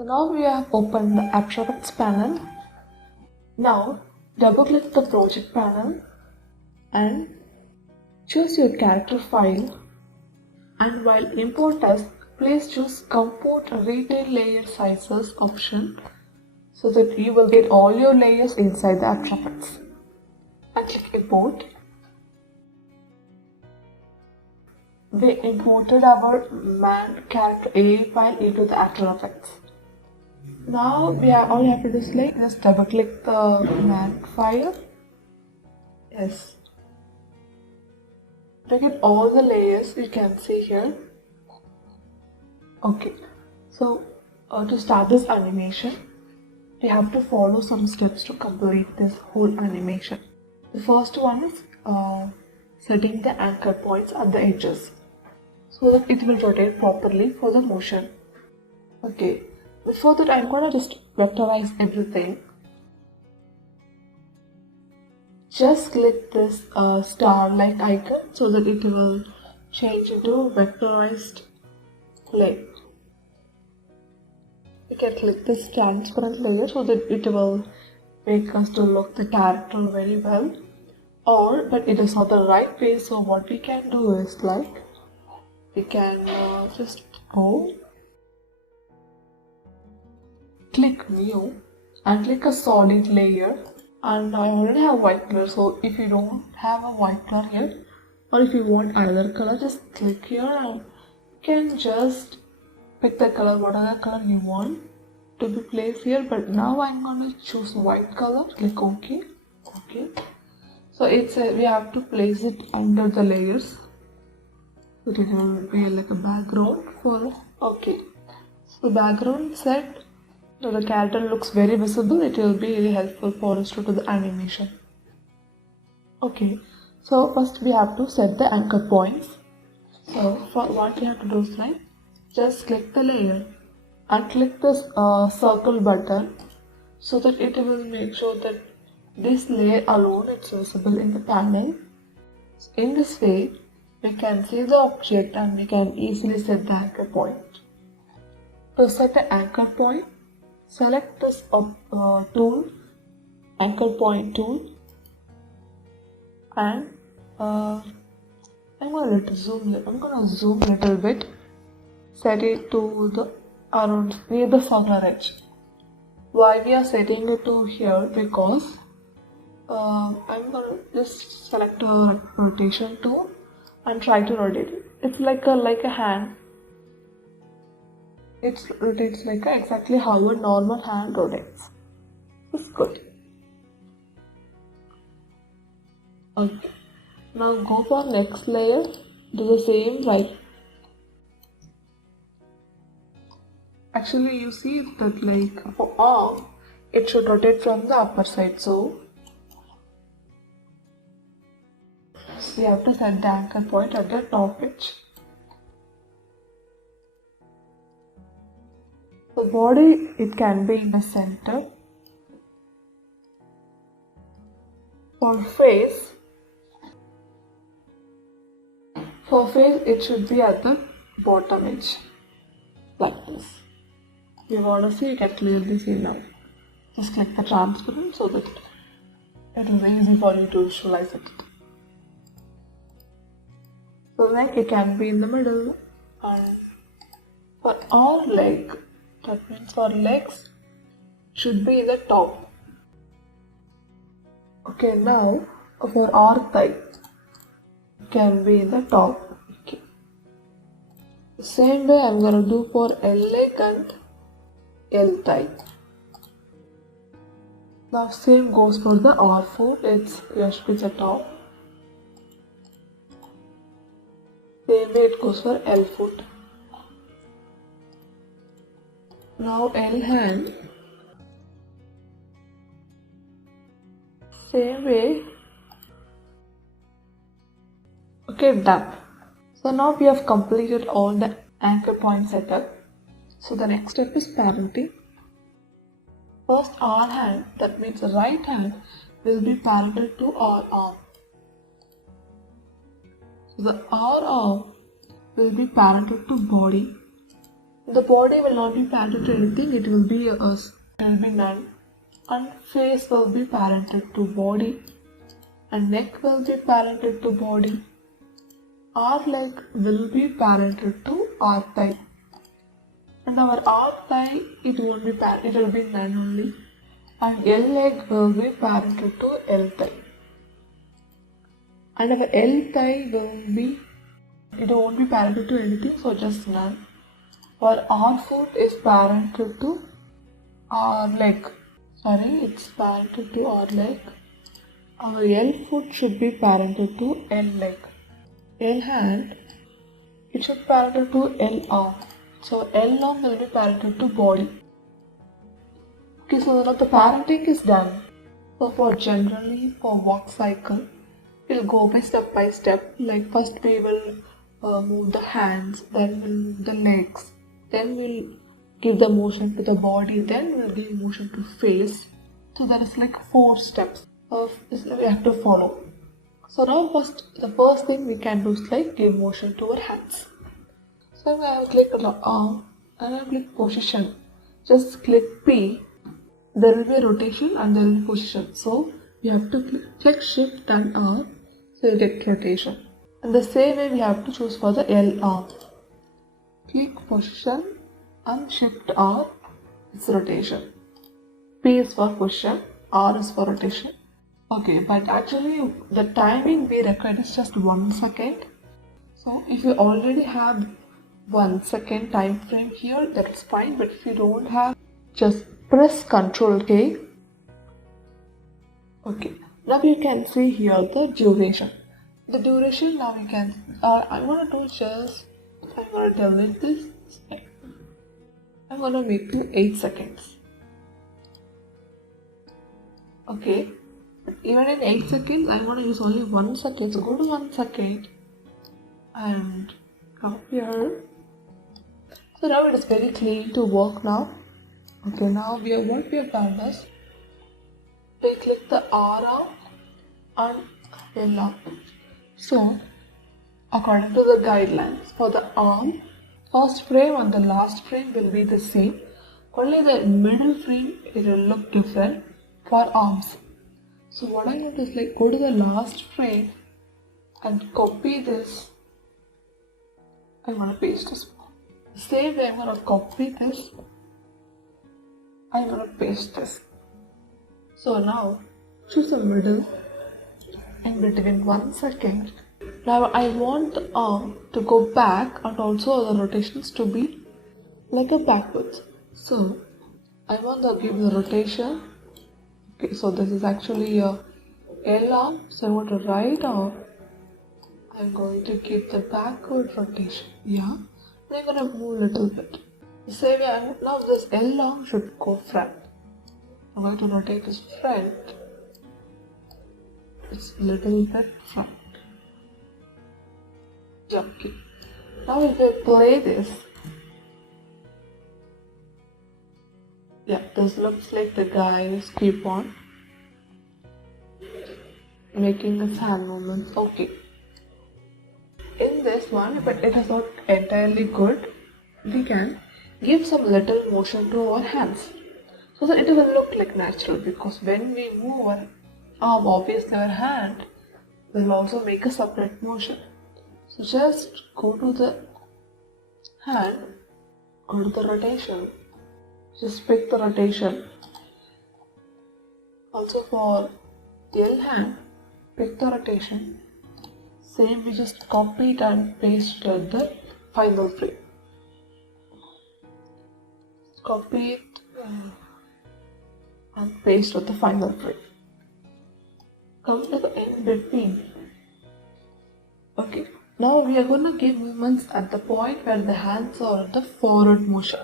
So now we have opened the After Effects panel. Now double click the project panel and choose your character file, and while import as, please choose Comport Retail Layer Sizes option so that you will get all your layers inside the After Effects. And click import. We imported our man character A file into the After Effects. Now all you have to do is just double click the man file. Yes. To get all the layers you can see here. Okay. So to start this animation, we have to follow some steps to complete this whole animation. The first one is setting the anchor points at the edges so that it will rotate properly for the motion. Okay, before that I'm gonna just vectorize everything. Just click this star-like icon so that it will change into vectorized layer. You can click this transparent layer so that it will make us to look the character very well. But it is not the right way, so what we can do is we can just go, click new and click a solid layer. And I already have white color, so if you don't have a white color here, or if you want either color, just click here and you can just pick the color, whatever color you want to be placed here. But now I'm going to choose white color, click OK. Okay. So we have to place it under the layers. So it will be like a background for, okay. So background set. So the character looks very visible. It will be really helpful for us to do the animation. Okay, so first we have to set the anchor points. So for what you have to do is just click the layer and click this circle button so that it will make sure that this layer alone is visible in the panel. In this way, we can see the object and we can easily set the anchor point. To set the anchor point, select this tool, anchor point tool, and I'm gonna zoom a little bit. Set it to the around near the circular edge. Why we are setting it to here? Because I'm gonna just select a rotation tool and try to rotate it. It's like a hand. It rotates exactly how a normal hand rotates. It's good. Okay. Now go for next layer. Do the same Actually, you see that for arm, it should rotate from the upper side. So we have to set the anchor point at the top edge. The body, it can be in the center. For face, it should be at the bottom edge, like this. If you want to see, you can clearly see now. Just click the transparent so that it is easy for you to visualize it. So it can be in the middle, and for our leg, that means for legs, should be in the top. Okay, now for our thigh, it can be in the top. Okay. The same way I'm gonna do for L leg and L thigh. Now same goes for the R foot. It's the top. Same way it goes for L foot. Now L hand. Same way. Okay, done. So now we have completed all the anchor point setup. So the next step is parenting. First, R hand, that means the right hand, will be parallel to R arm. So the R arm will be parallel to body. The body will not be parented to anything, it will be none. And face will be parented to body, and neck will be parented to body. Our leg will be parented to our thigh. And our R thigh, it won't be it will be none only. And L leg will be parented to L thigh. And our L thigh will be, it won't be parented to anything, so just none. Our R foot is parented to our leg. It's parented to our leg. Our L foot should be parented to L leg. L hand, it should be parented to L arm. So L arm will be parented to body. Okay, so now the parenting is done. So for walk cycle, we'll go by step. Like first we will move the hands, then we'll move the legs, then we'll give the motion to the body, then we'll give motion to face. So there is like 4 steps we have to follow. So now the first thing we can do is like give motion to our hands. So I will click on the arm and I will click position. Just click P. There will be a rotation and there will be position. So you have to click Shift and R. So you get rotation. And the same way we have to choose for the L arm. Click position and Shift R. It's rotation. P is for position. R is for rotation. Okay, but actually the timing we require is just 1 second. So if you already have 1 second time frame here, that's fine. But if you don't have, just press Ctrl K. Okay, now you can see here the duration. The duration now we can. I'm gonna do just. I'm gonna delete this. I'm gonna make it 8 seconds. Okay, but even in 8 seconds, I'm gonna use only 1 second. So go to 1 second and come here. So now it is very clean to work now. Okay, now what we have done is we click the R arm and L arm. So according to the guidelines for the arm, first frame and the last frame will be the same. Only the middle frame it will look different for arms. So what I'm going to do is like go to the last frame and copy this. I'm going to paste this. Same way I'm going to copy this. I'm going to paste this. So now choose the middle in between 1 second. Now I want the arm to go back and also the rotations to be like a backwards. So I want to give the rotation. Okay, so this is actually a L arm. So I want to right arm. I'm going to give the backward rotation. Yeah. And I'm going to move a little bit. The same way, now this L arm should go front. I'm going to rotate this front. It's a little bit front. Okay. Now if I play this, yeah, this looks like the guys keep on making his hand movements. Okay. In this one, but it is not entirely good, we can give some little motion to our hands so that it will look like natural, because when we move our arm, obviously our hand will also make a separate motion. So just go to the hand, go to the rotation, just pick the rotation. Also for L hand, pick the rotation. Same, we just copy it and paste it at the final frame. Copy it and paste at the final frame. Come to the in between. Okay. Now we are going to give movements at the point where the hands are in the forward motion.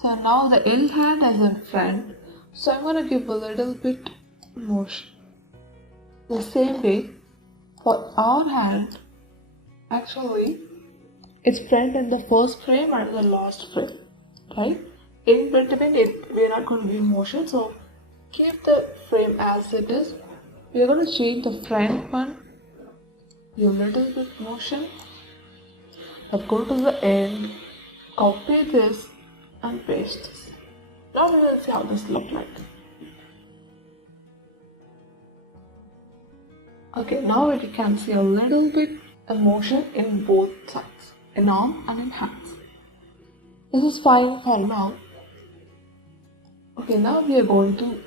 So now the L hand is in front. So I'm going to give a little bit motion. The same way for our hand, actually it's front in the first frame and the last frame, right? In between it, we are not going to give motion. So keep the frame as it is. We are going to change the front one. Give a little bit motion. Now go to the end, copy this and paste this. Now we will see how this looks like. Okay, now we can see a little bit of motion in both sides, in arm and in hands. This is fine for now. Okay, now we are going to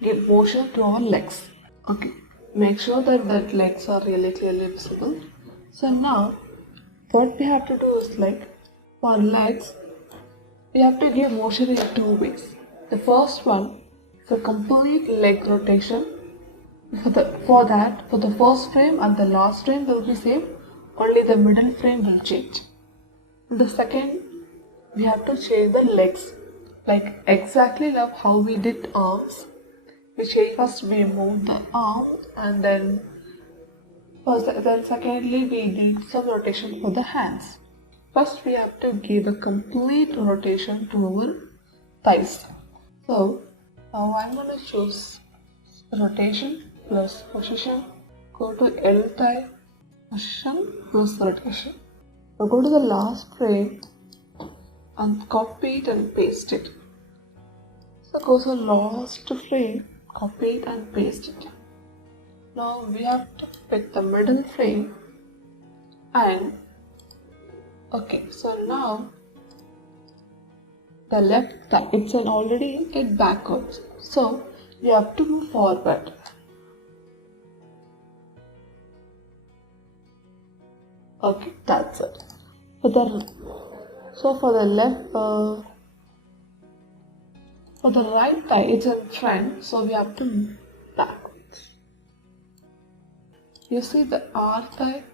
give motion to our legs. Okay, make sure that legs are really clearly visible. So now, what we have to do is for legs, we have to give motion in two ways. The first one is a complete leg rotation. For the first frame and the last frame will be same, only the middle frame will change. The second, we have to change the legs, exactly like how we did arms. First we moved the arm and then secondly we did some rotation for the hands. First we have to give a complete rotation to our thighs. So now I'm going to choose rotation plus position, go to L thigh, position plus rotation. Now go to the last frame and copy it and paste it. So go to last frame, copy it and paste it. Now we have to pick the middle frame and okay, so now the left thigh, it's already it backwards. So we have to move forward. Okay, that's it. For the left, for the right thigh, it's in front, so we have to move backwards. You see the R thigh?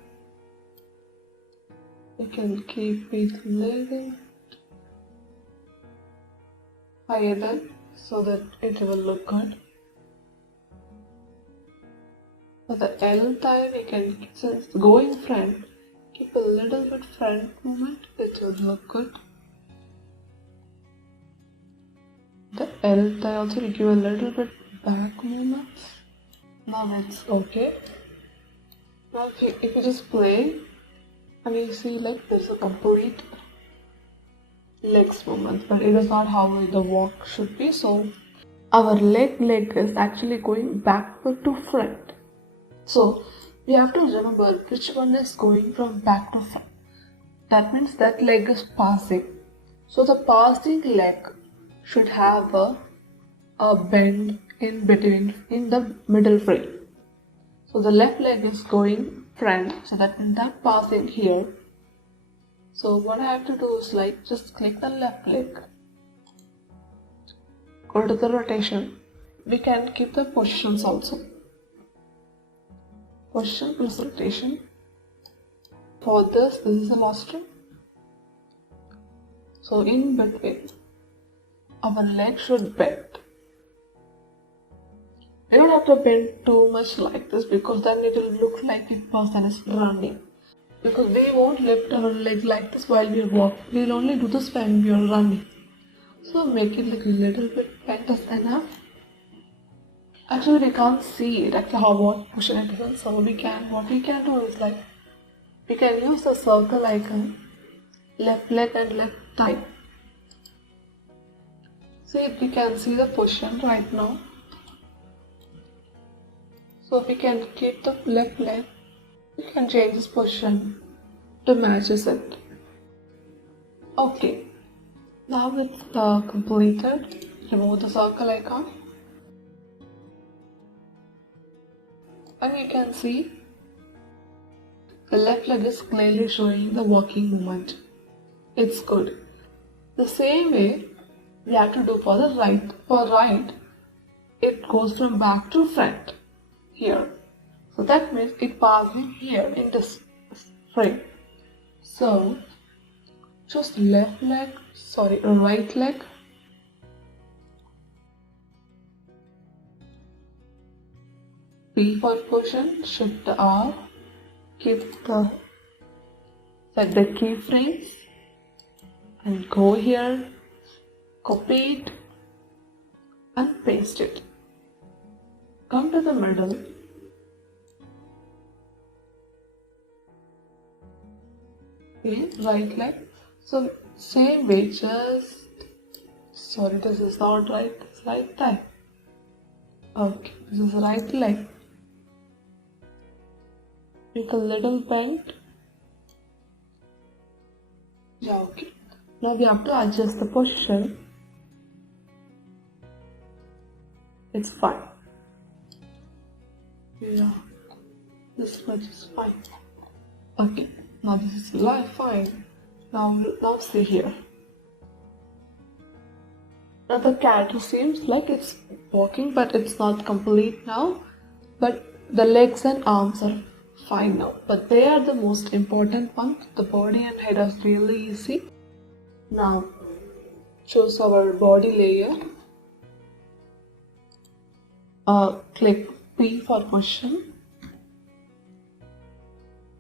You can keep it little higher so that it will look good. For the L thigh, we can, since going front, keep a little bit front movement, it will look good. The L thigh also give a little bit back movements. Now it's okay. Now if you just play and you see there's a complete legs movement, but it is not how the walk should be. So our leg is actually going backward to front. So we have to remember which one is going from back to front. That means that leg is passing. So the passing leg should have a bend in between in the middle frame. So the left leg is going front, so that means that passing here. So what I have to do is just click the left leg, go to the rotation. We can keep the positions also. Position plus rotation. For this is the last string. So in between, our leg should bend. We don't have to bend too much like this because then it will look like the person is running. Because we won't lift our leg like this while we walk. We will only do this when we are running. So make it a little bit bent as enough. Actually we can't see it what position it is. So what we can do is we can use the circle icon, left leg and left thigh. See if we can see the position right now. So we can keep the left leg. We can change this position to match it. Okay. Now it's completed. Remove the circle icon. And you can see the left leg is clearly showing the walking movement. It's good. The same way we have to do for the right. For right, it goes from back to front here. So that means it passes here in this frame. So just right leg. P for position, shift R, set the keyframes and go here, copy it and paste it. Come to the middle. Okay, right leg. So same way, just Sorry, this is not right. This is right thigh. Okay, this is right leg. Make a little bend. Yeah, okay. Now we have to adjust the position. It's fine. Yeah, this much is fine. Okay, now this is fine. Now see here. Now the character seems like it's walking, but it's not complete now. But the legs and arms are fine now. But they are the most important ones. The body and head are really easy. Now choose our body layer. Click P for position.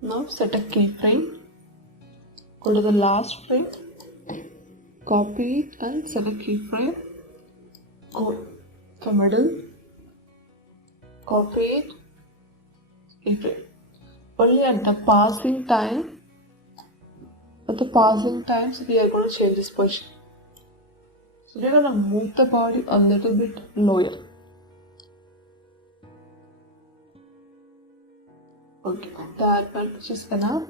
Now set a keyframe. Go to the last frame. Copy it and set a keyframe. Go to middle. Copy it. Keyframe. Only at the passing time. At the passing times, we are going to change this position. So we are going to move the body a little bit lower. Okay, that much is enough.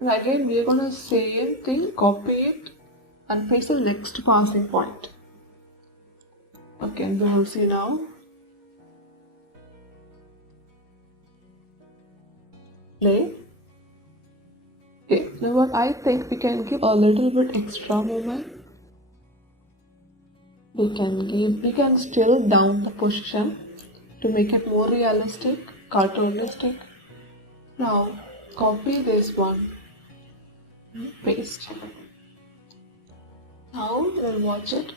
And again, we are going to same thing, copy it and paste the next passing point. Okay, and we will see now. Play. Okay, now what I think we can give a little bit extra movement. We can still down the position to make it more realistic, cartoonistic. Now copy this one, paste. Now we'll watch it.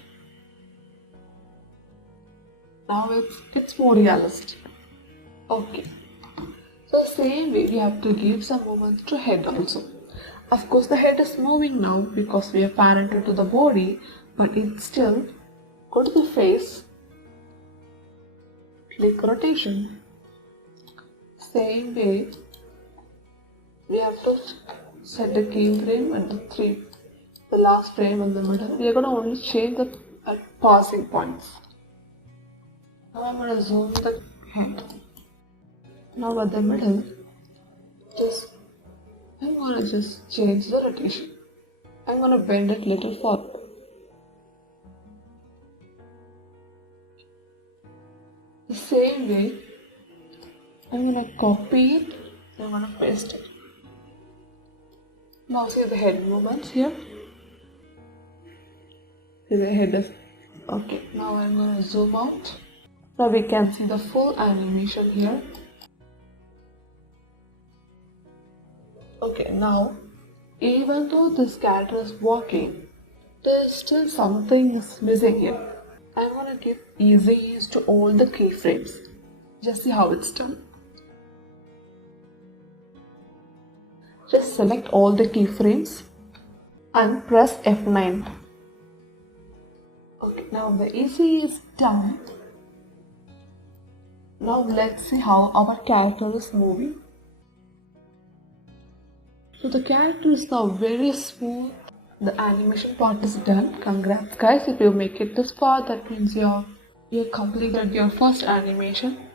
Now it's more realistic. Okay. So same way we have to give some movement to head also. Of course the head is moving now because we have parented to the body, but it's still go to the face, click rotation. Same way we have to set the keyframe and the last frame in the middle. We are going to only change the passing points. Now I'm going to zoom the head. Now at the middle, I'm going to just change the rotation. I'm going to bend it little forward. The same way, I'm going to copy it, I'm going to paste it. Now see the head movements here. See the head is okay. Now I'm going to zoom out. Now we can see the full animation here. Okay, now even though this character is walking, there is still something is missing here. I'm going to give easy use to all the keyframes. Just see how it's done. Just select all the keyframes and press F9. Okay, now the easy is done. Now let's see how our character is moving. So the character is now very smooth. The animation part is done. Congrats guys, if you make it this far, that means you completed your first animation.